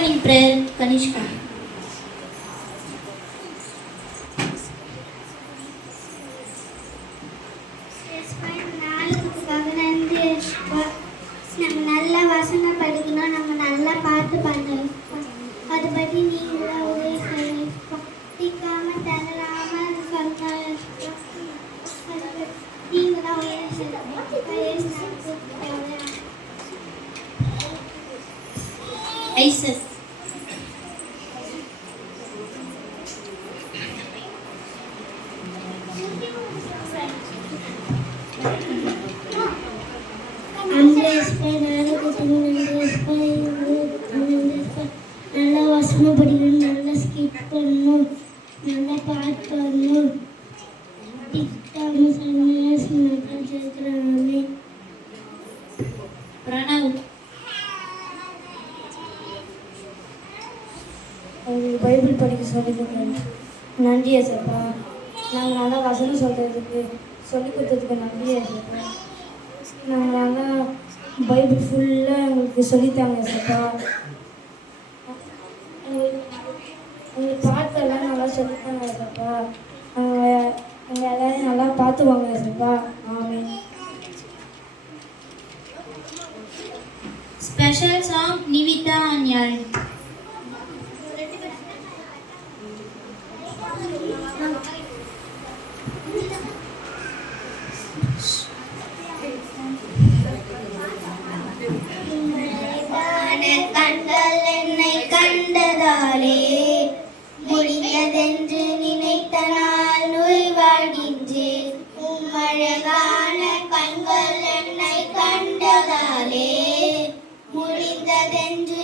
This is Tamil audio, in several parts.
Opening prayer, Kanishka. நம்ம நல்லா வசனம் படிக்கணும், நம்ம நல்லா பார்த்து பண்ணணும். அதை பற்றி நீங்களாம் உதவி செய்யணும். திக்காம தளராம நீங்களாம் உதவி செய்யணும். Isis. நல்லா வசனம் படிக்கணும், நல்லா ஸ்கிப் பண்ணணும், நல்லா பாட்டு பண்ணணும். Pranav. பைபிள் படிக்க சொல்லியிருக்கேன். நன்றி ஏசப்பா. நாங்கள் நல்லா வசனம் சொல்கிறதுக்கு சொல்லிக் கொடுத்ததுக்கு நன்றி ஏசப்பா. நாங்கள் நல்லா பைபிள் ஃபுல்லாக எங்களுக்கு சொல்லித்தாங்க ஏசப்பா. எங்களுக்கு பாட்டெல்லாம் நல்லா சொல்லித்தாங்க ஏசப்பா. எங்கள் எல்லாரையும் நல்லா பார்த்துவாங்க ஏசப்பா. ஆமென். Special song, Nivita and Yarin. கண்கள் என்னை கண்டதாலே முடிந்ததென்று நினைத்த நாள் நோய் வாழ்கின்றேன். அழகான கண்கள் என்னை கண்டதாலே முடிந்ததென்று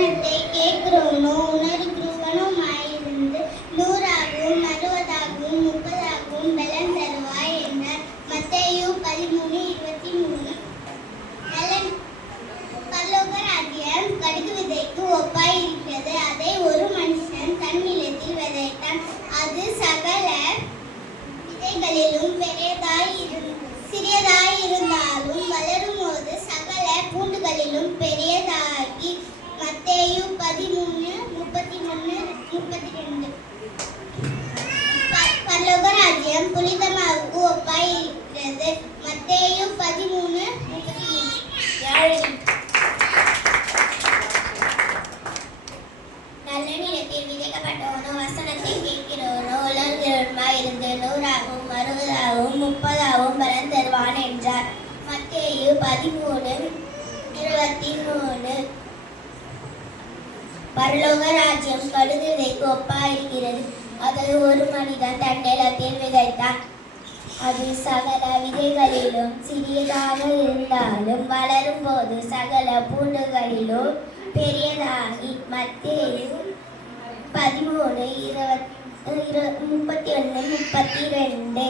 வசனத்தை கேட்கிறவனோ உணர்கிறவனுமாயிருந்து 100ஆகவும் 60ஆகவும் 30ஆகவும் பலன் தருவாய் என்றார். மத்தேயு 13:23. பரலோக ராஜ்யம் கடுகு விதைக்கு ஒப்பாய் இருக்கிறது. அதை ஒரு மனுஷன் தன் நிலத்தில் விதைத்தான். அது சகல விதைகளிலும் சிறியதாய் இருந்தாலும் வளரும் போது சகல பூண்டுகளிலும் பெரியதாகி. மத்தேயு 13:33-32. பரலோக ராஜ்யம் புளிதமாவுக்கு ஒப்பாய் இருக்கிறது. மத்தேயு 13:33. நல்ல நிலத்தில் விதைக்கப்பட்டவனோ வசனத்தை கேட்கிறவனோ உலர்கிறவனுமாய் இருந்து 100ஆகவும் 60ஆகவும் 30ஆகவும் பலன் தருவான் என்றார். மத்தேயு 13:23. பரலோக ராஜ்யம் கடுகு விதைக்கு ஒப்பாயிருக்கிறது. அதை ஒரு மனிதன் தன் நிலத்தில் விதைத்தான். அது சகல விதைகளிலும் சிறியதாக இருந்தாலும் வளரும் போது சகல பூண்டுகளிலும் பெரியதாகி. மத்தேயு 13:31-32.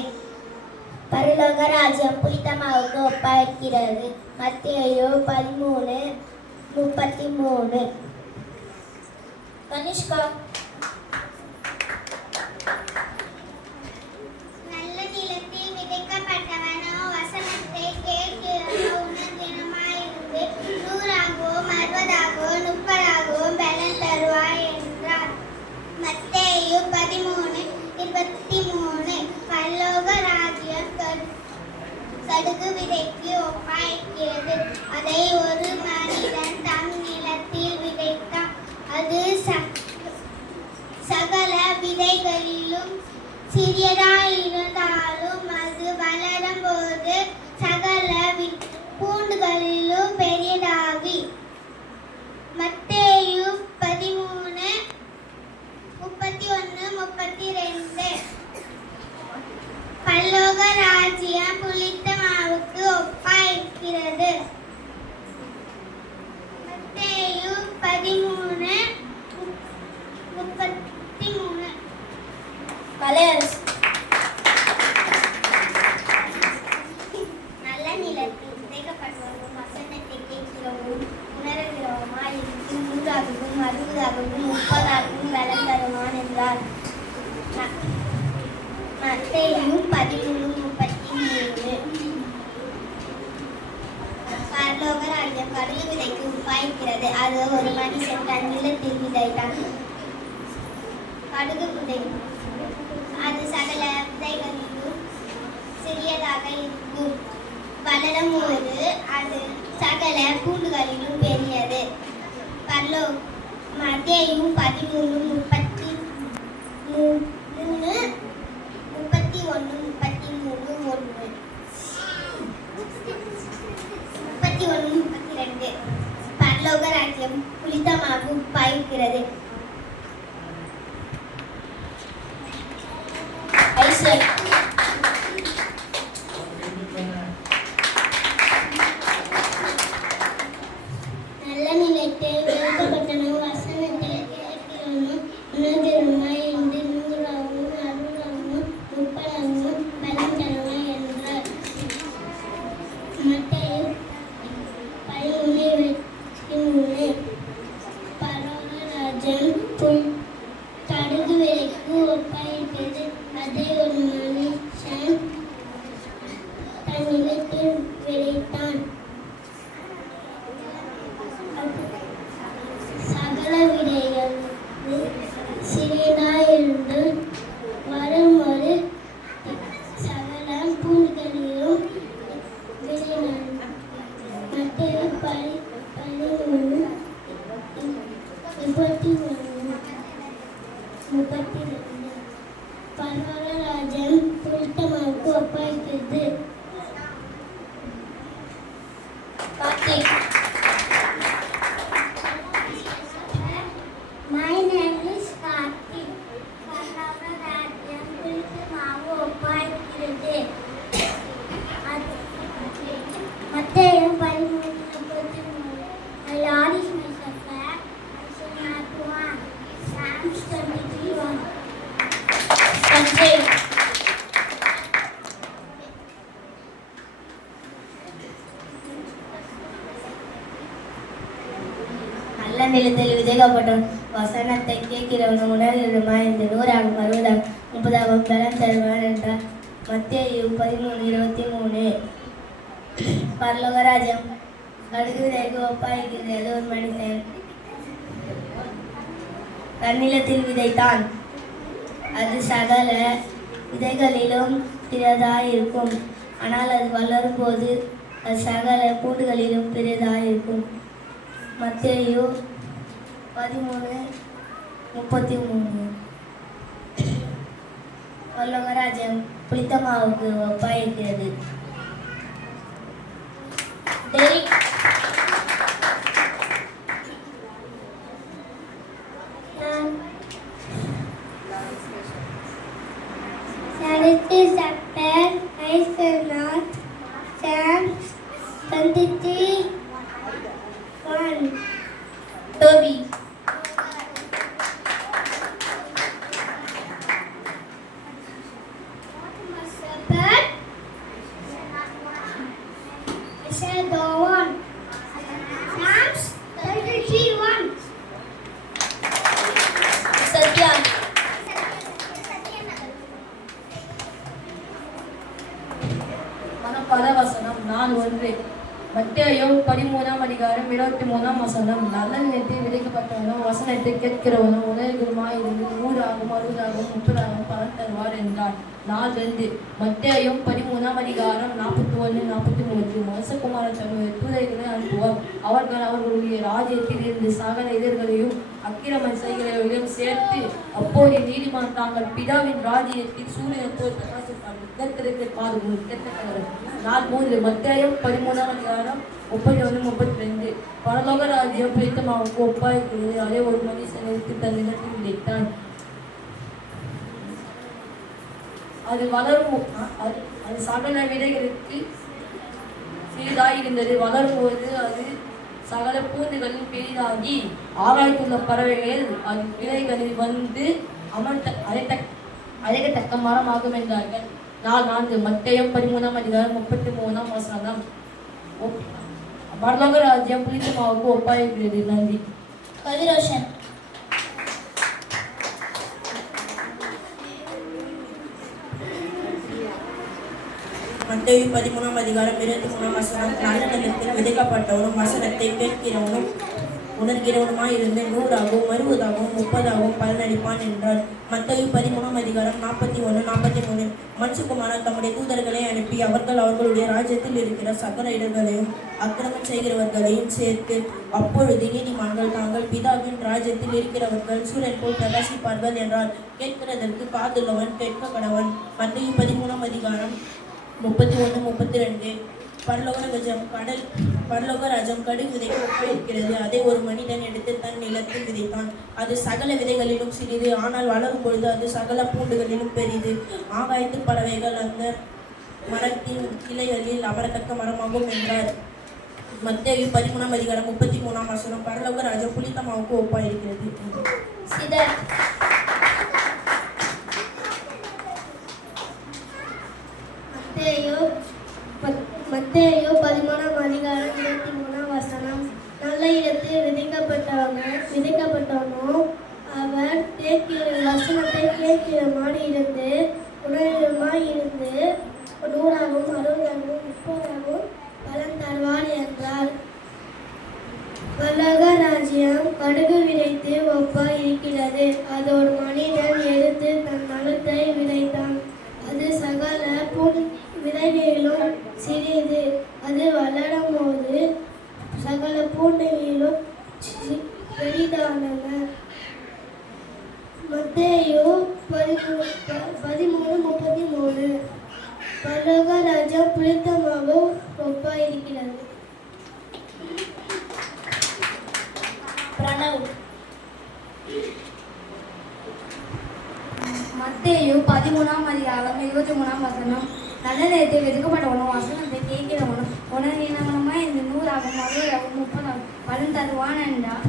பரலோக ராஜ்யம் புளித்தமாவுக்கு ஒப்பாயிருக்கிறது. மத்தேயு 13:33. கனிஷ்கா. நல்ல நிலத்தில் விதைக்கப்பட்டவனோ வசனத்தை கேட்கிறவனோ உணர்கிறவனுமாயிருந்து 100ஆகவும் 60ஆகவும் 30ஆகவும் பலன் தருவாய் என்றார். மத்தேயு 13:23. பரலோக ராஜ்யம் கடுகு விதைக்கு ஒப்பாயிருக்கிறது. அதை ஒரு மனிதன் தம் நிலத்தில் விதைத்தான். அது சகல விதைகளிலும் சிறியதாய் இருந்தாலும் அது வளரும் போது சகல பூண்டுகளிலும் பெரியதாகி. மத்தேயு 13:31-32. பரலோக ராஜ்யம் புளித்த மாவுக்கு ஒப்பாயிருக்கிறது. மத்தேயு 13:33. கலர்ஸ். நல்ல நிலத்தில் விதைக்கப்பட்டவரும் வசனத்தை கேட்கிறவரும் உணர்கிறவருமாய் இருந்து 100ஆகவும் 60ஆகவும் 30ஆகவும் பலன் தருவான் என்றார். மத்தேயு 13:33. பரலோக ராஜ்யம் கடுகு விதைக்கு ஒப்பாயிருக்கிறது. அது ஒரு மனுஷன் தன் நிலத்தில் விதைத்தான். கடுகு விதை அது சகல விதைகளிலும் சிறியதாக இருக்கும். வளரும் போது அது சகல பூண்டுகளிலும் பெரியது. மத்தேயு 13:31-33-1. பரலோக ராஜ்யம் புளித்தமாக உப்பாயிருக்கிறது. நல்ல நிலத்தில் விதைக்கப்பட்டவனும் வசனத்தை கேட்கிறவனும் உணர்கிறவனுமாய் இருந்து 100ஆகவும் 60ஆகவும் 30ஆகவும் பலன் தருவாய் என்றார். மத்தேயு 13:23. பரலோக ராஜ்யம் கடுகு விதைக்கு ஒப்பாயிருக்கிறது. அதை ஒரு மனுஷன் தன் நிலத்தில் விதைத்தான். சகல விதைகள் சிறியதாயிருந்து வரும்போது சகல பூண்டுகளிலும் விளையாடும். மத்தேயு 13:32. பரலோக ராஜ்யம் புளித்த மாவுக்கு ஒப்பாயிருக்கிறது. My name is Karthik. பரலோக ராஜ்யம் புளித்த மாவு ஒப்பாயிருக்கிறது. மத்தேயு 13:33. My Lord is my shepherd. நல்ல நிலத்தில் விதைக்கப்பட்டவன் வசனத்தை கேட்கிறவன் உணர்கிறமாய் இந்த 100ஆகும் 60ஆகும் 30ஆகும் பலன் தருவான் என்றார். மத்தேயு 13:23. பரலோகராஜ்யம் கடுகு விதைக்கு ஒப்பாயிருக்கிறது. ஒரு மனிதன் தன்னிலத்தில் விதைத்தான். அது சகல விதைகளிலும் பிறதாயிருக்கும். ஆனால் அது வளரும் போது அது சகல கூண்டுகளிலும் பெரிதாயிருக்கும். மத்தேயு 13:33. பரலோகராஜ்யம் புளித்த மாவுக்கு ஒப்பாயிருக்கிறது. டோபி. சத்யா. மனப்பாட வசனம் நான் ஒன்று. மத்தேயு 13:23. நல்ல நிலத்தில் விதைக்கப்பட்டவனும் வசனத்தை கேட்கிறவனும் உணர்கிறமாய் இருந்து 100ஆகும் 60ஆகும் 30ஆகும் பலன் தருவார் என்றார். நான் 2. மத்தேயு 13:41-43. மனுஷகுமாரன் தன்னுடைய தூதர்களை அனுப்புவார். அவர்கள் அவர்களுடைய ராஜ்யத்தில் இருந்து சகல எதிர்களையும் அக்கிரமம் செய்கிறவர்களையும் சேர்த்து அப்போது நீதிமான் தாங்கள் பிதாவின் ராஜ்யத்தில் சூரியன் போல் பிரகாசிப்பார்கள். கேட்கிறதை பாருங்கள் கேட்க. நான் 3. மத்தேயு 13:31-32. பரலோக ராஜ்யம் பிடித்த மாவுக்கு ஒப்பாயிருக்கிறது. அதே ஒரு மனுஷன் எடுத்து தன் நிலத்தில் விதைத்தான். அது வளரும் அது சகல விதைகளுக்கு சிறிதாயிருந்தது. வளரும் போது அது சகல பூண்டுகளில் பெரிதாகி ஆகாயத்துள்ள பறவைகள் அது விதைகளில் வந்து அழைக்கத்தக்க மரமாகும் என்றார்கள். 4. மத்தேயு 13:33. பரலோக ராஜ்யம் புளித்த மாவுக்கு ஒப்பாயிருக்கிறது. நன்றி. கதிரோஷன். மத்தேயு 13:23. நல்ல நிலத்தில் விதைக்கப்பட்டவனும் வசனத்தை கேட்கிறவனும் உணர்கிறவனுமாய் இருந்து 100ஆகும் 60ஆகும் 30ஆகும் பலனளிப்பான் என்றார். மத்தேயு 13:41-43. மனுஷகுமாரன் தம்முடைய தூதர்களை அனுப்பி அவர்கள் அவர்களுடைய ராஜ்யத்தில் இருக்கிற சகல இடங்களையும் அக்கிரமம் செய்கிறவர்களையும் சேர்த்து அப்பொழுது நீதிமான்கள் தாங்கள் பிதாவின் ராஜ்யத்தில் இருக்கிறவர்கள் சூரியன் போல் பிரகாசிப்பார்கள் என்றார். கேட்கிறதற்கு காதுள்ளவன் கேட்க கடவன். மத்தேயு 13:31-32. பரலோக ராஜ்யம் கடுகு விதைக்கு ஒப்பாயிருக்கிறது. அதை ஒரு மனிதன் எடுத்து தன் நிலத்தில் விதைத்தான். அது சகல விதைகளிலும் சிறிது, ஆனால் வளரும் பொழுது அது சகல பூண்டுகளிலும் பெரிது. ஆகாயத்து பறவைகள் அந்த மரத்தின் கிளைகளில் அமரத்தக்க மரமாகும் என்றார். மத்தேயு 13:33. பரலோக ராஜ்யம் புளித்த மாவுக்கு ஒப்பாயிருக்கிறது. சிதர். மத்தேயு 13:23. நல்ல இடத்தில் விதைக்கப்பட்டவனோ அவர் வசனத்தை கேட்கிறமாய் இருந்து உணர்கிறமாய் இருந்து 100ஆகும் 60ஆகும் 30ஆகும் பலன் தருவார் என்றார். பரலோக ராஜ்யம் கடுகு விதைத்து ஒப்பாய் இருக்கிறது. அது ஒரு மனிதன் எடுத்து தன் நிலத்தை விதைத்தான். அது சகல விதைகளிலும் சிறிது, அது வளரும் போது சகல பூண்டுகளிலும் பெரிதானன. மத்தேயு 13:33. பரலோக ராஜ்யம் புளித்த மாவு ஒப்பாயிருக்கிறது. பிரணவ். மத்தேயு 13:23. நல்ல நேரத்தில் விதைக்கப்பட்டவனும் வசனத்தை கேட்கிறவனும் உணர்கிறவனுமாய் இந்த 100ஆகும் 60ஆகும் 30ஆகும் பலன் தருவான் என்றார்.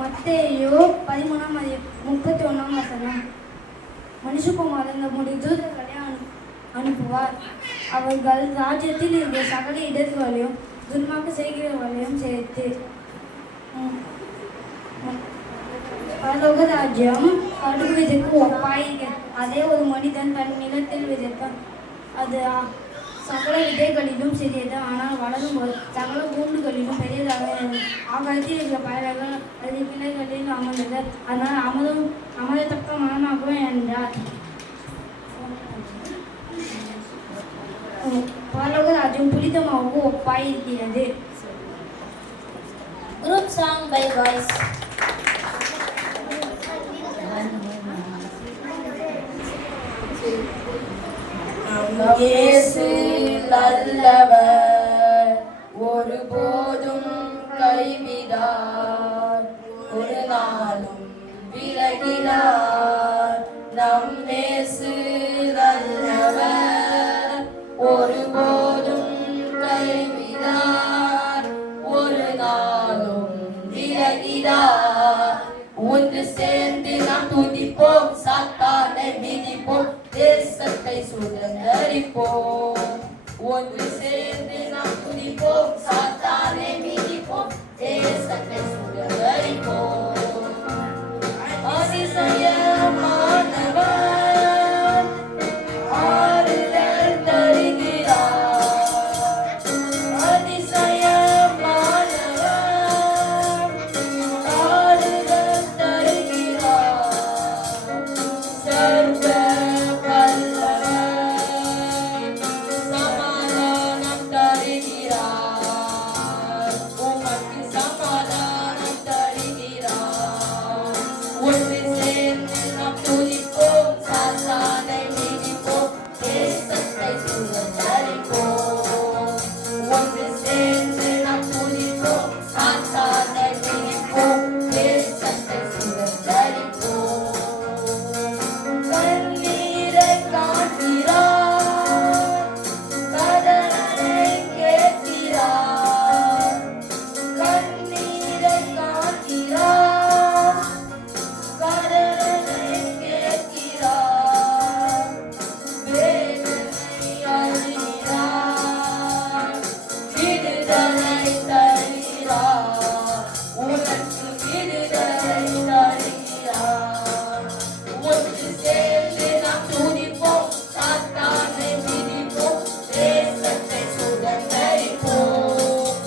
மத்தேயு 13:31. மனுஷகுமாரன் தம்முடைய தூதர்களை அனுப்புவார். அவர்கள் ராஜ்யத்தில் இருக்கிற சகல இடர்களையும் துன்மார்க்க செய்கிறவர்களையும் சேர்த்து பரலோக ராஜ்யம் கடுகு விதைக்கு ஒப்பாயிருக்கிறது. அதே ஒரு மனிதன் தன் நிலத்தில் விதைத்தான். அது சகல விதைகளிலும் சிறியது, ஆனால் வளரும் போது சகல பூண்டுகளிலும் பெரியதாக இருந்தது. ஆகாயத்தில் இருக்கிற பறவைகள் அது கிளைகளில் அமர்ந்தது. அதனால் அமரத்தக்க மனமாகும் என்றார். பரலோக ராஜ்யம் புனிதமாவுக்கு ஒப்பாயிருக்கிறது. Group song by boys. நம் இயேசு நல்லவர், ஒருபோதும் கைவிடார், ஒரு நாளும் விலகினார். நம் இயேசு நல்லவர், ஒருபோதும் கைவிடார், ஒரு நாளும் விலகினார். ஒன்று சேர்ந்து நாம் துதிப்போம், சாத்தானை மிதிப்போம், தேசத்தை சுதந்தரிப்போம். ஒன்று சேர்ந்து நாம் துதிப்போம், சாத்தானை மிதிப்போம், தேசத்தை சுதந்தரிப்போம். அதிசயமானவர் ஆறுதல் தருகிறார். அதிசயமானவர் ஆறுதல் தருகிறார். சர்வ வல்லவர் சமாதானம் தருகிறார். உமக்கு சமாதானம் தருகிறார். ஒன்று சேர்ந்து நாம் துதிப்போம், சாத்தானை மிதிப்போம், தேசத்தை சுதந்தரிப்போம். ஒன்று சேர்ந்து நாம் துதிப்போம், சாத்தானை மிதிப்போம், தேசத்தை சுதந்தரிப்போம். கண்ணீரை காண்கிறார், கதறலை கேட்கிறார். கண்ணீரை காண்கிறார், கதறலை கேட்கிறார். வேதனை அறிகிறார், விடுதலை தருகிறார். உனக்கு விடுதலை தருகிறார். ஒன்று சேர்ந்து நாம் துதிப்போம், சாத்தானை மிதிப்போம், தேசத்தை சுதந்தரிப்போம்.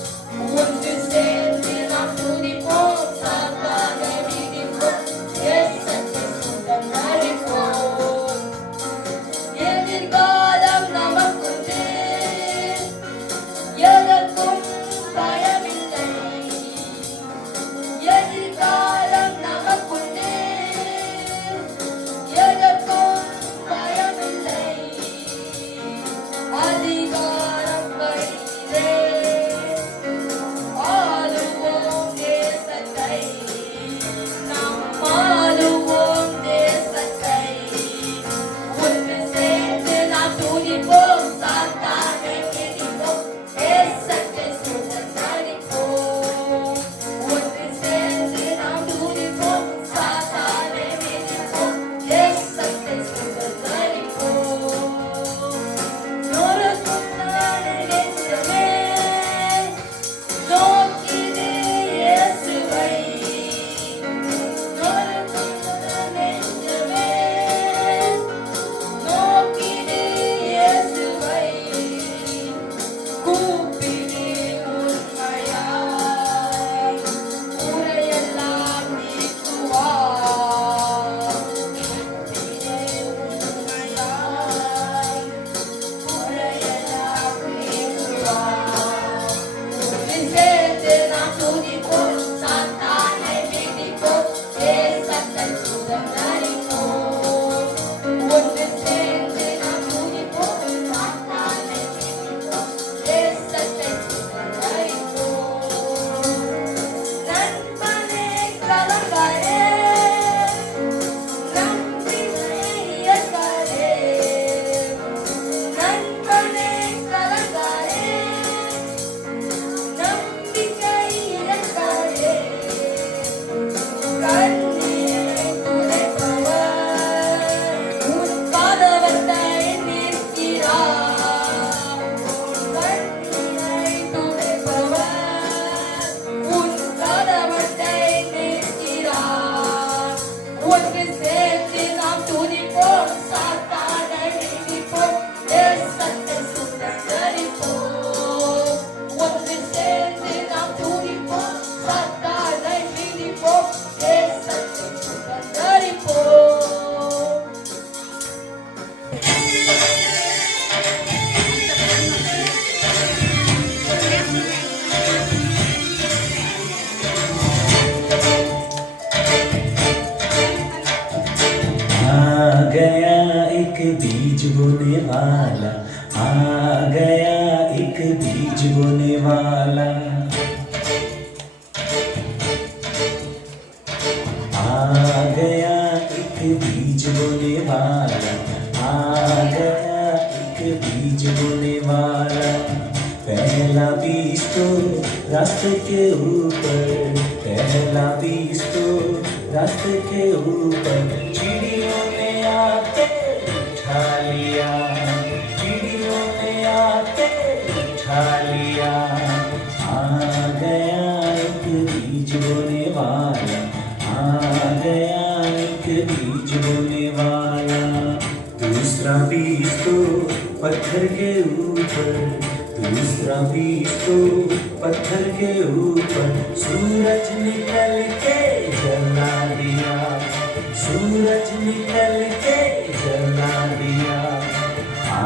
ஒன்று சேர்ந்து நாம் துதிப்போம், சாத்தானை மிதிப்போம், தேசத்தை சுதந்தரிப்போம். எதிர்காலம் நமக்குண்டு, எதற்கும் பயமில்லை. எதிர்காலம் आ गया एक बीज बोने वाला, आ गया एक बीज बोने वाला। पहला बीज तो रास्ते के ऊपर, पहला बीज तो रास्ते के ऊपर, चिड़ियों ने आके उठा लिया, चिड़ियों ने आके उठा लिया। आ गया एक बीज बोने वाला, आ गया एक बीज बोने वाला। दूसरा बीज तो पत्थर के ऊपर, दूसरा बीज तो पत्थर के ऊपर, सूरज निकल के जला दिया, सूरज निकल के जला दिया। आ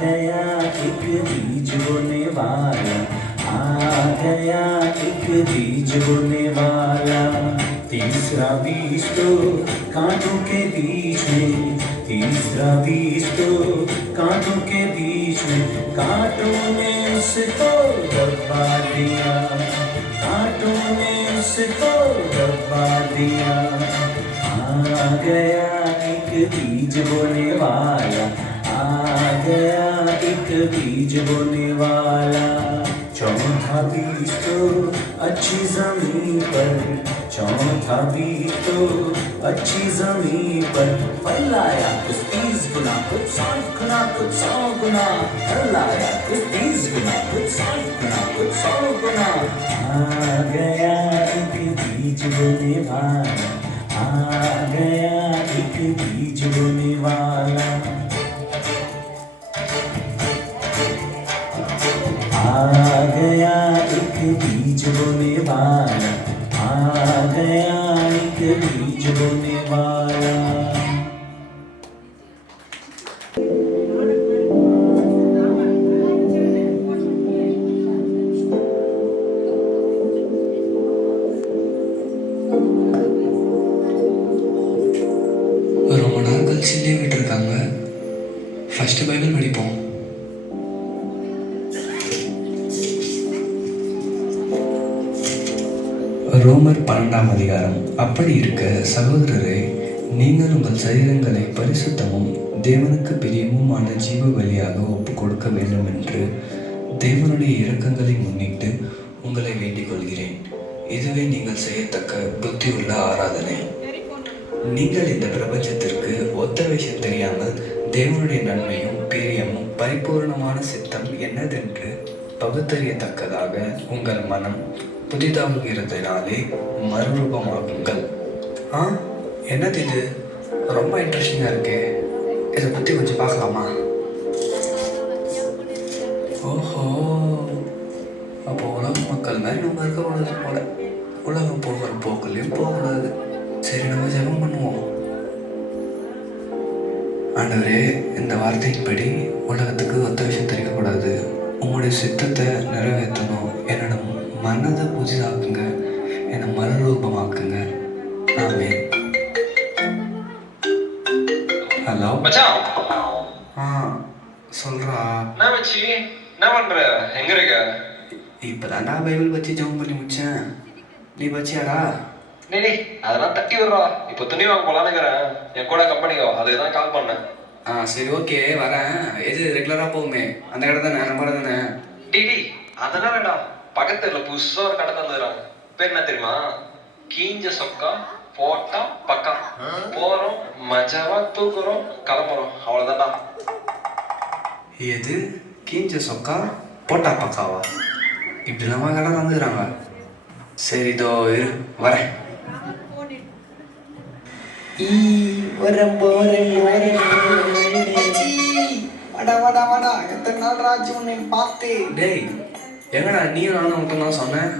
गया एक बीज बोने वाला, आ गया एक बीज बोने वाला। तीसरा बीज तो कांटों के बीच में, तीसरा बीज तो कांटों के बीच में, कांटों ने उसको दबा दिया, कांटों ने उसको दबा दिया। आ गया एक बीज बोने वाला, आ गया एक बीज बोने वाला। चौथा बीज तो अच्छी जमीन पर, चौथा बीज तो अच्छी जमीन पर, फल आया कुछ 30 गुना, कुछ 60 गुना, कुछ 100 गुना, फल आया कुछ 30 गुना, कुछ 60 गुना, कुछ 100 गुना। आ गया एक बीज बोने वाला, आ गया एक बीज बोने वाला। आ गया एक बीज बोने वाला, आ गया एक बीज बोने वाला। ரொம்ப நாள் கழிச்சு லீவ் விட்டுருக்காங்க. ஃபர்ஸ்ட் பைபிள் படிப்போம். ரோமர் 12ஆம் அதிகாரம். அப்படி இருக்க சகோதரரே, நீங்கள் உங்கள் சரீரங்களை பரிசுத்தமும் தேவனுக்கு பிரியமுமான ஜீவ பலியாக ஒப்புக் கொடுக்க வேண்டும் என்று தேவனுடைய இரக்கங்களை முன்னிட்டு உங்களை வேண்டிக் கொள்கிறேன். இதுவே நீங்கள் செய்யத்தக்க புத்தியுள்ள ஆராதனை. நீங்கள் இந்த பிரபஞ்சத்திற்கு ஒத்த விஷயம் தெரியாமல் தேவனுடைய நன்மையும் பிரியமும் பரிபூர்ணமான சித்தம் என்னதென்று பகுத்தறியத்தக்கதாக உங்கள் மனம் புதிதாகுகிறதுனாலே மறுரூபமாகுங்கள். என்னது இது? ரொம்ப இன்ட்ரெஸ்டிங்காக இருக்கு. இதை பற்றி கொஞ்சம் பார்க்கலாமா? ஓஹோ, அப்போ உலக மக்கள் மாதிரி நம்ம இருக்கக்கூடாது போல. உலகம் போகிற போக்குலையும் போகக்கூடாது. சரி, நம்ம ஜெபம் பண்ணுவோம். ஆண்டவரே, இந்த வார்த்தையின்படி உலகத்துக்கு ஒத்த விஷயம் தெரிவிக்கக்கூடாது. உங்களுடைய சித்தத்தை நிறைவேற்றணும். என்னோட மனதை புதிதாக்குங்க, என்னை மறுரூபமாக்குங்க. ஆமென். ஹலோ மச்சான். சொல்றா. என்ன மச்சி, என்ன பண்ற? எங்க இருக்க? இப்பதான்டா பைபிள் பத்தி ஜெபம் பண்ணி முடிச்சேன். நீ பச்சியாடா? நீ அதெல்லாம் தட்டி விடுறா. இப்போ துணி வாங்க போலான்னுக்கிறேன். என் கூட கம்பெனிக்கோ, அதுக்கு தான் கால் பண்ணேன். சரி, ஓகே, வரேன். எது ரெகுலராக போகுமே அந்த கடை தானே, நம்பர் தானே? டிடி அதெல்லாம் வேண்டாம். பக்கத்துல புதுசா ஒரு கடை தந்துடுறாங்க. பேர் என்ன தெரியுமா? கீஞ்ச சொக்கா போட்டா பக்கா. போறோம், மஜாவா தூக்குறோம், கிளம்புறோம், அவ்வளவுதான்டா. எது? கீஞ்ச சொக்கா போட்டா பக்காவா? இப்படிலாமா கடை தந்துடுறாங்க? சரி, இதோ இரு, வரேன். எத்தனை நாள் ராஜு உன்னை பார்த்து. டேய், எங்கடா நீயும் நானும் மட்டும் தான் சொன்னேன்.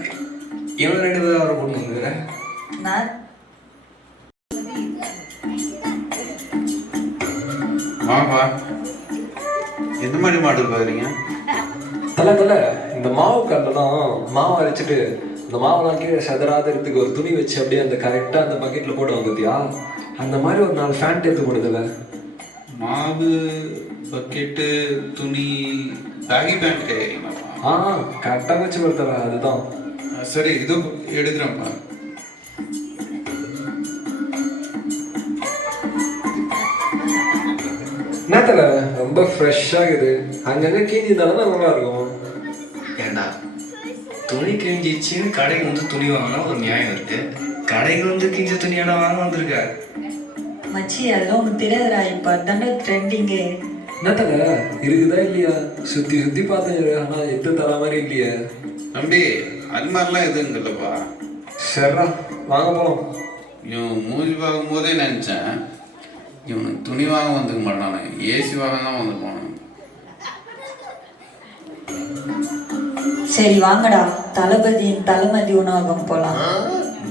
இவன் 2 பேரும் அவரை போட்டு வந்துக்கிறேன். மாவா எந்த மாதிரி மாடல் பார்க்குறீங்க? தலை இந்த மாவு கல்லெல்லாம் மாவு அரைச்சிட்டு இந்த மாவெல்லாம் கீழே செதறாததுக்கு ஒரு துணி வச்சு அப்படியே அந்த கரெக்டாக அந்த பக்கெட்டில் போடுவாங்க பார்த்தியா? அந்த மாதிரி ஒரு 4 ஃபேண்ட் எடுத்து போடுதில்ல. மாவு, பக்கெட்டு, துணி, பேகி பேண்ட் கேட்குறீங்களா? கரெக்டாக வச்சு கொடுத்துறேன். அதுதான். சரி, இதோ எடுக்கிறேன்ப்பா. என்னத்தல ரொம்ப ஃப்ரெஷ்ஷாக இருக்குது, அங்கங்கே கீஞ்சிருந்தாலும் தான் நல்லா இருக்கும். ஏண்டா துணி கிழிஞ்சிச்சின்னு கடைக்கு வந்து துணி வாங்கினா ஒரு நியாயம் இருக்கு, கடைக்கு வந்து கிழிஞ்ச துணியாடா வாங்க வந்திருக்க. மச்சி அதெல்லாம் ஒன்று தெரியாதுடா, இப்போ அதாண்டா ட்ரெண்டிங்கு. என்னத்தல இருக்குதா இல்லையா? சுற்றி சுற்றி பார்த்தேன், ஆனால் எதுவும் தர மாதிரி இல்லையா? தம்பி அது மாதிரிலாம் எதுவும் இல்லைப்பா. சரிடா வாங்க போகலாம். இவன் மூஞ்சி பார்க்கும் போதே நினச்சேன் இவனுக்கு துணி வாங்க வந்துக்க மாட்டானே, ஏசி வாங்க தான் வந்துருப்பானு. சரி வாங்கடா, தளபதியின் தலைமதி உணவகம் போகலாம்.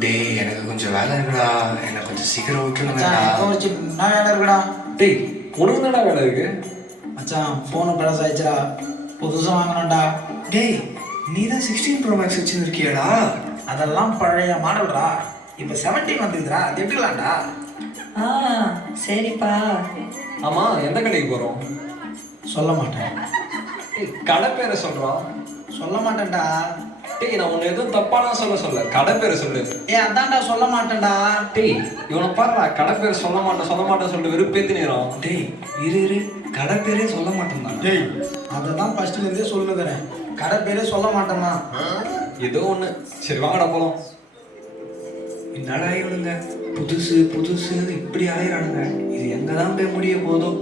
டேய் எனக்கு கொஞ்சம் வேலை இருக்குடா, என்னை கொஞ்சம் சீக்கிரம் விட்டுருங்கடா. என்ன வேலை இருக்குடா? டேய் உனக்கு தானடா வேலை இருக்கு? மச்சான் ஃபோனு பழசு ஆயிடுச்சுடா, புதுசாக வாங்கணும்டா. டேய் நீ தான் 16 Pro Max வச்சுருக்கியாடா? அதெல்லாம் பழைய மாடல்டா, இப்போ 17 வந்துக்குதுடா, அது எடுக்கலாம்டா. ஆ சரிப்பா. ஆமாம் எந்த கடைக்கு போகிறோம்? சொல்ல மாட்டேன். கடை பேரை சொல்கிறோம். சொல்ல மாட்டேன்டா. டேய் நான் உன்னை எதுவும் தப்பானா சொல்ல கடை பேரை சொல்லு. அதான்டா சொல்ல மாட்டேன்டா. டேய் இவனை பாருடா, கடை பேர் சொல்ல மாட்டேன் சொல்லிட்டு வெறுப்பேத்தி நேரம். டேய் இரு கடை பேரே சொல்ல மாட்டேன். டேய் அதை தான் ஃபஸ்ட்டுலேருந்தே சொல்லுகிறேன், கடை பேரே சொல்ல மாட்டேன்னா. ஏதோ ஒன்று. சரி வாங்கடா போகலாம். என்னடா இவனுங்க புதுசுன்னு இப்படி அலையிறானுங்க, இது எங்க தான் போய் முடிய போதும்.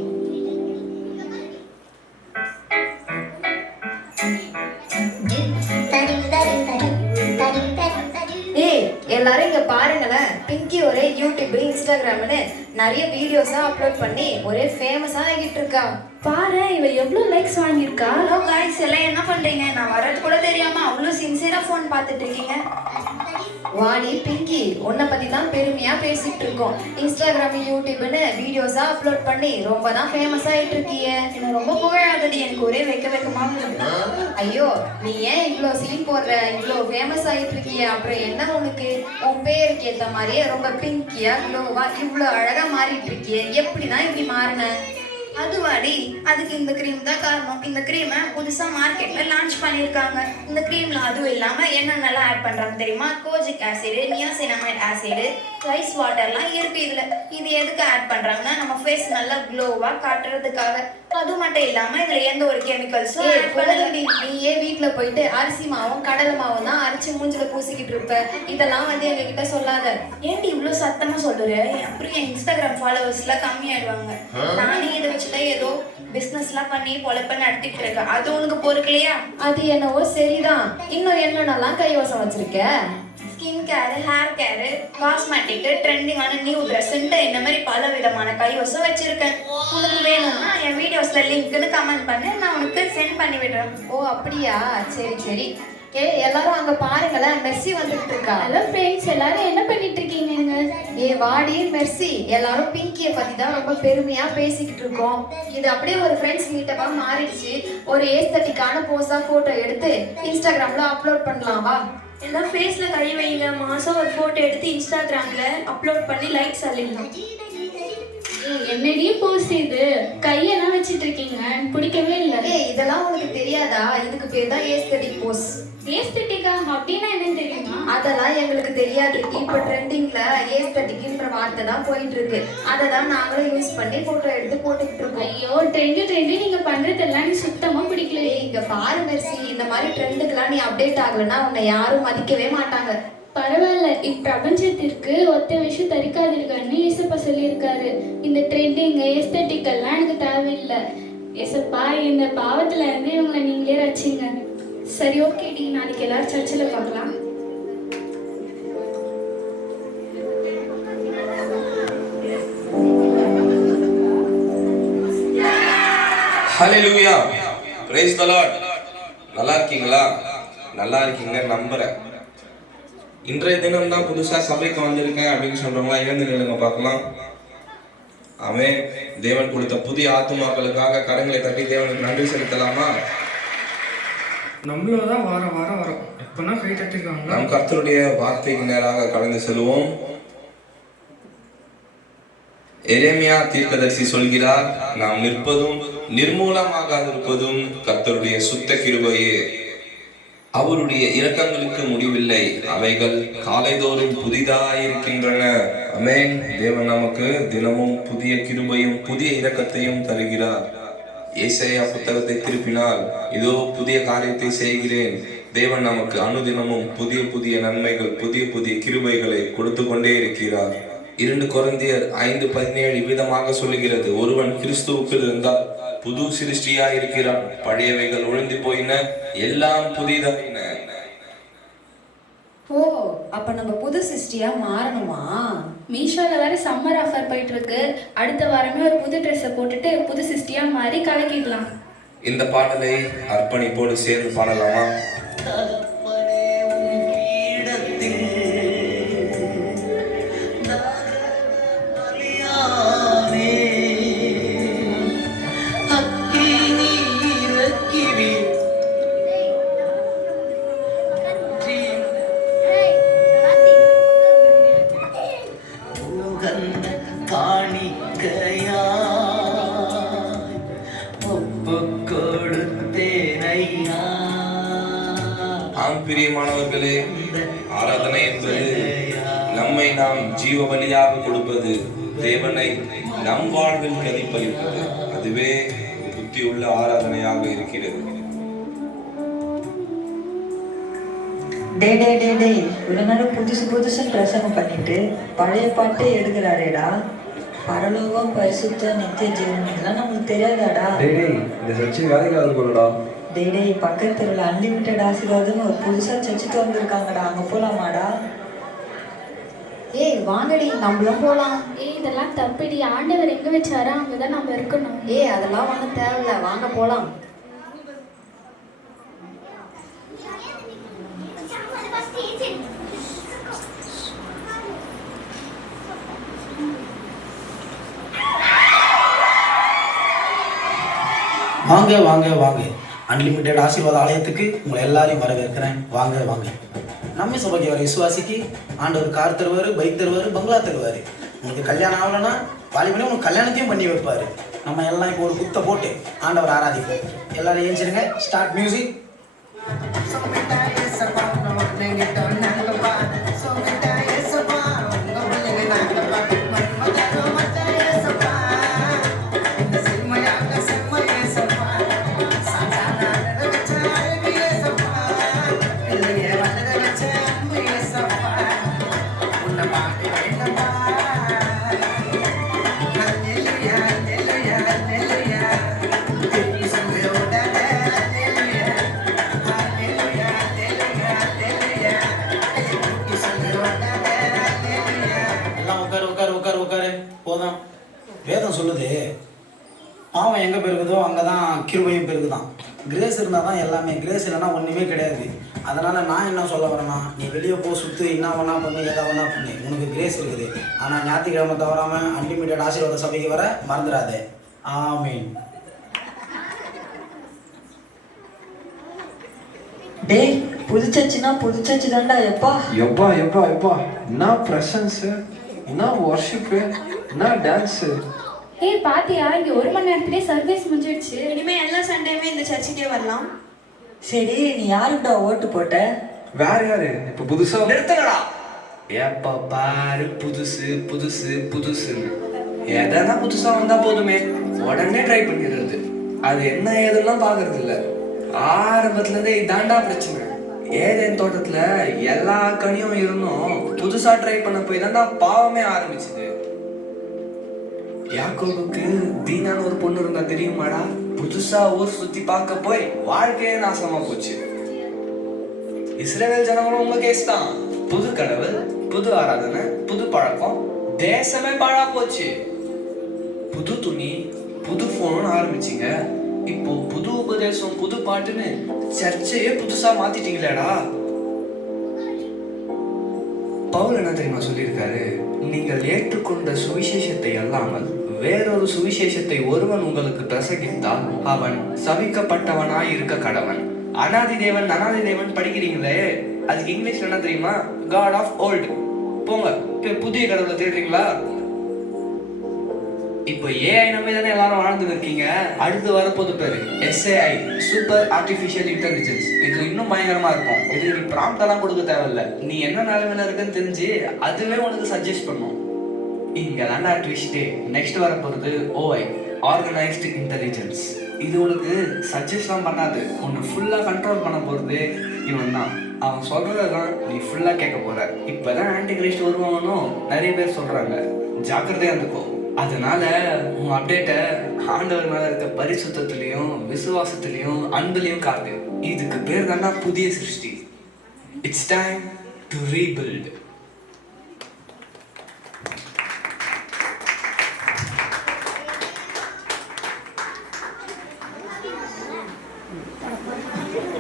ஏய் எல்லாரும் இங்க பாருங்களேன், பிங்கி ஒரே யூடியூப் இன்ஸ்டாகிராம்னு நிறைய வீடியோஸா அப்லோட் பண்ணி ஒரே ஃபேமஸா ஆகிட்டு இருக்கா. பாரு இவ எவ்வளோ லைக்ஸ் வாங்கியிருக்கா. ஹலோ காய்ஸ், எல்லாம் என்ன பண்றீங்க? நான் வர்றது கூட தெரியாம அவ்வளோ சின்சியரா ஃபோன் பார்த்துட்டு இருக்கீங்க. வாடி பிங்கி, உன்னை பத்தி தான் பெருமையா பேசிட்டு இருக்கோம். இன்ஸ்டாகிராம் யூடியூப்னு வீடியோஸா அப்லோட் பண்ணி ரொம்ப தான் ஃபேமஸ் ஆயிட்டு இருக்கிய. என்ன ரொம்ப புகழாதடி, எனக்கு ஒரே வெக்கமா இருக்கு. ஐயோ நீ ஏன் இவ்வளோ சீன் போடுற, இவ்வளோ ஃபேமஸ் ஆயிட்டு இருக்கிய, அப்புறம் என்ன உனக்கு? உன் பேருக்கு ஏத்த மாதிரியே ரொம்ப பிங்கியா க்ளோவா இவ்வளோ அழகா மாறிட்டு இருக்கிய, எப்படிதான் இப்படி மாறின? அதுவாடி, அதுக்கு இந்த க்ரீம் தான் காரணம். இந்த க்ரீமை புதுசா மார்க்கெட்ல லான்ச் பண்ணியிருக்காங்க. இந்த க்ரீம்ல அதுவும் இல்லாம என்னென்னலாம் ஆட் பண்றாங்க தெரியுமா? Kojic acid, niacinamide acid, rice வாட்டர்லாம் இருக்கு இதுல. இது எதுக்கு ஆட் பண்றாங்கன்னா நம்ம ஃபேஸ் நல்லா க்ளோவா காட்டுறதுக்காக. அது மட்டும் இல்லாம இதுல எந்த ஒரு கெமிக்கல்ஸும் ஆட் பண்ணல. நீயே வீட்டுல போயிட்டு அரிசி மாவும் கடலை மாவும் தான் அரைச்சி மூஞ்சில பூசிக்கிட்டு இருப்ப, இதெல்லாம் வந்து எங்க கிட்ட சொல்லாத. ஏன்டி இவ்வளவு சத்தமா சொல்லுற? அப்புறம் என் இன்ஸ்டாகிராம் ஃபாலோவர்ஸ்லாம் கம்மியாயிடுவாங்க. நானே இதை வச்சுதான் ஏதோ பிசினஸ்லாம் பண்ணி பொழப்ப நடத்திட்டு இருக்கேன். அது உனக்கு பொறுக்கலையா? அது என்னவோ சரிதான். இன்னும் என்னென்னலாம் கைவசம் வச்சிருக்க? ஸ்கின் கேரு, ஹேர் கேரு, காஸ்மெட்டிக்கு, ட்ரெண்டிங்கான நியூ ட்ரெஸ்ன்ட்டு இந்த மாதிரி பல விதமான கைவசம் வச்சிருக்கேன். உனக்கு வேணும்னா என் வீடியோஸ்ல லிங்க்னு கமெண்ட் பண்ணு, நான் உனக்கு சென்ட் பண்ணி விடுறேன். ஓ அப்படியா, சரி சரி. எல்லாரும் அங்க பாருங்களேன், மெர்சி வந்துட்டு இருக்கா. ஹலோ ஃப்ரெண்ட்ஸ், எல்லாரும் என்ன பண்ணிட்டு இருக்கீங்க? ஏ வாடி மெர்சி, எல்லாரும் பிங்கியை பத்தி தான் ரொம்ப பெருமையா பேசிக்கிட்டு இருக்கோம். இது அப்படியே ஒரு ஃப்ரெண்ட்ஸ் மீட்டப்பா மாறிடுச்சு. ஒரு ஏஸ்தட்டிக்கான போஸா போட்டோ எடுத்து இன்ஸ்டாகிராம்ல அப்லோட் பண்ணலாம் வா. எல்லாம் ஃபேஸ்ல கை வைங்க, மாசம் ஒரு போட்டோ எடுத்து இன்ஸ்டாகிராம்ல அப்லோட் பண்ணி லைக்ஸ் அள்ளிடலாம். என்னடியே போஸ்ட் இது? கையெல்லாம் வச்சிட்டு இருக்கீங்க, பிடிக்கவே இல்லை. இதெல்லாம் உனக்கு தெரியாதா? இதுக்கு பேர் தான் ஏஸ்தட்டிக் போஸ். ஏஸ்தட்டிக்கா அப்படின்னா என்னன்னு தெரியுமா? அதெல்லாம் எங்களுக்கு தெரியாது. இப்போ ட்ரெண்டிங்ல ஏஸ்தட்டிக்ன்ற வார்த்தை தான் போயிட்டு இருக்கு. அதை தான் நாங்களும் யூஸ் பண்ணி போட்டோ எடுத்து போட்டுக்கிட்டு இருக்கோம். ஐயோ ட்ரெண்டு நீங்க பண்றதெல்லாம் நீ சுத்தமா பிடிக்கல. இங்க பாரு மெர்சி, இந்த மாதிரி ட்ரெண்டுக்கெல்லாம் நீ அப்டேட் ஆகலைன்னா உன்னை யாரும் மதிக்கவே மாட்டாங்க. பரவாயில்ல, இப்பிரபஞ்சத்திற்கு ஒத்த விஷயம் தரிக்காதிருக்காருன்னு ஏசப்பா சொல்லியிருக்காரு. இந்த ட்ரெண்டிங் ஏஸ்தட்டிக் எல்லாம் எனக்கு தேவையில்லை. ஏசப்பா இந்த பாவத்துல இருந்து இவங்களை நீங்களே ரசிங்க. சரி ஓகே டி, நாளைக்கு எல்லாரும் சர்ச்சில் பார்க்கலாம். ஹல்லேலூயா, பிரைஸ் தி லார்ட். நல்லா இருக்கீங்களா? நல்லா இருக்கீங்கன்னு நம்புறேன். இன்றைய தினம் தான் புதுசா சபைக்கு வந்திருக்கேன் அப்படின்னு சொல்றவங்களா எழுந்து நில்லுங்க பார்க்கலாம். ஆமென். தேவன் கொடுத்த புதிய ஆத்துமாக்களுக்காக கரங்களை தட்டி தேவனுக்கு நன்றி செலுத்தலாமா? நம்மளதான் வாரம் வரோம். எப்பனா கை தட்டிருக்காங்க. நம் கர்த்தருடைய வார்த்தைக்கு நேராக கடந்து செல்வோம். எரேமியா தீர்க்கதரிசி சொல்கிறார், நாம் நிற்பதும் நிர்மூலமாகாதிருப்பதும் கர்த்தருடைய சுத்த கிருபையே. அவருடைய இரக்கங்களுக்கு முடிவில்லை, அவைகள் காலைதோறும் புதிதாயிருக்கின்றன. ஆமென். தேவன் நமக்கு தினமும் புதிய கிருபையும் புதிய இரக்கத்தையும் தருகிறார். ஏசாயா புத்தகத்தை திருப்பினால், இதோ புதிய காரியத்தை செய்கிறேன். தேவன் நமக்கு அனுதினமும் புதிய புதிய நன்மைகள் புதிய புதிய கிருபைகளை கொடுத்து கொண்டே இருக்கிறார். 2 கொரிந்தியர் 5:17 விதமாக சொல்லுகிறது, ஒருவன் கிறிஸ்துவுக்குள் இருந்தால் புது சிருஷ்டியா இருக்கிறான், பழையவைகள் ஒழிந்து போயின, எல்லாம் புதிதாயின. ஓ, அப்ப நம்ம புது சிருஷ்டியா மாறணுமா? மீஷோல வேற சம்மர் ஆஃபர் போயிட்டு இருக்கு. அடுத்த வாரமே ஒரு புது ட்ரெஸ்ஸை போட்டுட்டு புது சிருஷ்டியா மாறி கலக்கிடலாம். இந்த பாடலை அர்ப்பணிப்போடு சேர்ந்து பாடலாமா? பிரியமானவர்களே, ஆராதனை என்பது நம்மை நாம் ஜீவ பலியாக கொடுப்பது, தேவனை நம் வாழ்வில் பிரதிபலிப்பது. அதுவே புத்தியுள்ள ஆராதனையாக இருக்கிறது. ஒரு நேரம் புதுசு பிரசங்கம் பண்ணிட்டு பழைய பாட்டே எடுக்கிறாரேடா. பரலோகம், பரிசுத்த, நித்திய ஜீவன் இதெல்லாம் நம்மளுக்கு தெரியாதாடா? இந்த சர்ச்சை வேலைக்காக போலடா. டேய், பக்கத்துல அன்லிமிட்டட் ஆசீர்வாதம் ஒரு புதுசா சர்ச்சுக்கு வந்திருக்காங்கடா, அங்க போலாமாடா? ஏய் வாங்கடி, நம்மளும் போலாம். இதெல்லாம் தப்புடி. ஆண்டவர் எங்க வச்சாரோ அங்கதான் நம்ம இருக்கணும். அதெல்லாம் வாங்க தேவையில்ல, வாங்க போலாம். வாங்க வாங்க வாங்க, அன்லிமிட்டெட் ஆசீர்வாத ஆலயத்துக்கு உங்களை எல்லாரையும் வரவேற்கிறேன். வாங்க வாங்க. நம்ம சபைக்கு வர விசுவாசிக்கு ஆண்டவர் கார் தருவார், பைக் தருவார், பங்களா தருவார். உங்களுக்கு கல்யாணம் ஆகலைன்னா வாலிபனே உங்களுக்கு கல்யாணத்தையும் பண்ணி வைப்பார். நம்ம எல்லாம் இப்போ ஒரு குத்தை போட்டு ஆண்டவர் ஆராதிப்போம். எல்லாரும் ஏஞ்சிருங்க. Start music. போதும். வேதம் சொல்லுது, பாவம் எங்கே பெருகுதோ அங்கே தான் கிருபையும் பெருகுதான். கிரேஸ் இருந்தால் தான் எல்லாமே, கிரேஸ் இல்லைன்னா ஒன்றுமே கிடையாது. அதனால் நான் என்ன சொல்ல வரேன்னா, நீ வெளியே போ, சுற்று, என்ன வேணா பண்ணு, எதை வேணா பண்ணு, உனக்கு கிரேஸ் இருக்குது. ஆனால் ஞாயிற்றுக்கிழமை தவறாமல் அன்லிமிட்டட் ஆசீர்வாத சபைக்கு வர மறந்துடாதே. ஆமீன். டேய், புதுச்சச்சுனா புதுச்சச்சு தான்டா. எப்பா எப்பா எப்பா எப்பா, என்ன பிரசன்ஸ், என்ன வர்ஷிப்பு, என்ன டான்ஸு. பாத்தியா, இங்க 1 மணி நேரத்திலே சர்வீஸ் முடிஞ்சிடுச்சு. இனிமே எல்லா சண்டேயுமே இந்த சர்ச்சுக்கே வரலாம். சரி, நீ யாருக்குடா ஓட்டு போட்ட? வேற யாரு இப்ப புதுசா? நிறுத்துங்கடா. ஏப்பா பாரு, புதுசு புதுசு புதுசுன்னு எதனா புதுசா வந்தா போதுமே உடனே ட்ரை பண்ணிடுறது. அது என்ன ஏதெல்லாம் பாக்குறது இல்ல. ஆரம்பத்துல இருந்தே இதாண்டா பிரச்சனை. ஏதேன் தோட்டத்துல எல்லா கனியும் இருந்தும் புதுசா ட்ரை பண்ண போய் தாண்டா பாவமே ஆரம்பிச்சுது. யாக்கோபுக்கு தீனான்னு ஒரு பொண்ணு இருந்தா தெரியுமாடா? புதுசா ஊர் சுத்தி பார்க்க போய் வாழ்க்கையே நாசமா போச்சு. இஸ்ரவேல் ஜனங்களும் உங்க கேஸ் தான். புது கடவுள், புது ஆராதனை, புது பழக்கம், தேசமே பாழா போச்சு. புது துணி, புது போன் ஆரம்பிச்சிங்க. இப்போ புது உபதேசம், புது பாட்டுன்னு சர்ச்சையே புதுசா மாத்திட்டீங்களேடா. பவுல் என்ன தெரியுமா சொல்லியிருக்காரு? நீங்கள் ஏற்றுக்கொண்ட சுவிசேஷத்தை அல்லாமல் வேறொரு சுவிசேஷத்தை ஒருவன் உங்களுக்கு பிரசங்கித்தால் அவன் சபிக்கப்பட்டவனாய் இருக்க கடவன். அனாதி தேவன் அனாதி தேவன் படிக்கிறீங்களே, அதுக்கு இங்கிலீஷ்ல என்ன தெரியுமா? God of old. போங்க, புதிய கடவுளை தேடுறீங்களா? இப்போ ஏஐ நம்பி தானே எல்லாரும் வாழ்ந்துட்டு இருக்கீங்க. அடுத்து வரப்போது பேரு SAI, சூப்பர் ஆர்டிஃபிஷியல் இன்டெலிஜென்ஸ். இது இன்னும் பயங்கரமா இருக்கும். இதுக்கு நீ ப்ராம்ப்ட் எல்லாம் கொடுக்க தேவையில்ல. நீ என்ன நிலைமையில இருக்குன்னு தெரிஞ்சு அதுவே உனக்கு சஜஸ்ட் பண்ணும். இங்க தாண்டா ட்விஸ்டே. நெக்ஸ்ட் வரப்போறது OI, ஆர்கனைஸ்டு இன்டெலிஜென்ஸ். இது உனக்கு சஜஸ்ட்லாம் பண்ணாது. உன்னை ஃபுல்லா கண்ட்ரோல் பண்ண போறது இவன் தான். அவன் சொல்றதான் நீ ஃபுல்லா கேட்க போற. இப்பதான் ஆன்டி கிரைஸ்ட் வருவாங்கன்னு நிறைய பேர் சொல்றாங்க. ஜாக்கிரதையா இருந்துக்கோ. அதனால உன் அப்டேட்டை ஆண்டவர் மேல இருக்க பரிசுத்தத்திலையும் விசுவாசத்திலையும் அன்புலையும் காட்டு. இதுக்கு பேர் தானே புதிய சிருஷ்டி. It's time to rebuild.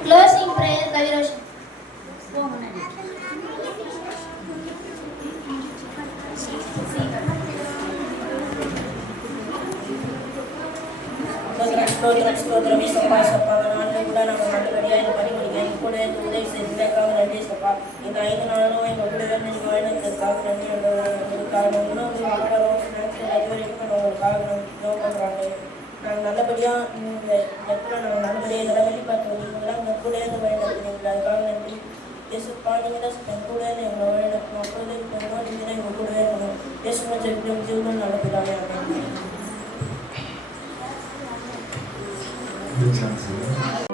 Closing prayer கவிரோஷன். ஸ்தோத்திரம் சப்பா சப்பா நாளில் கூட நாங்கள் நல்லபடியாக இந்த பணி முடிக்க எங்கள் கூட இந்த உதவி செய்ததுக்காக நன்றி சப்பா. இந்த 5 நாளும் எங்கள் கூட நீங்கள் வாழ்ந்ததுக்காக நன்றி. உங்களுக்காக உணவு ஆகாரம் ஸ்நாக்ஸ் எல்லாத்தையும் உங்களுக்காக நோட் பண்ணுறாங்க. நாங்கள் நல்லபடியாக இந்த இடத்துல நாங்கள் நல்லபடியாக இதெல்லாம் வெளிப்பாட்டு நீங்களாம் எங்கள் கூட இருந்து வழிநடத்துனீங்களா, அதுக்காக நன்றி. இயேசுப்பா நீங்கள் தான் எங்கள் கூட இருந்து எங்களை வழிநடத்தணும். அப்பொழுது இப்போ நீங்கள் தான் எங்கள் கூடவே இருக்கணும். இயேசுமா ஜெபிக்கும் ஜீவனும் நல்லபடியாக Good chance.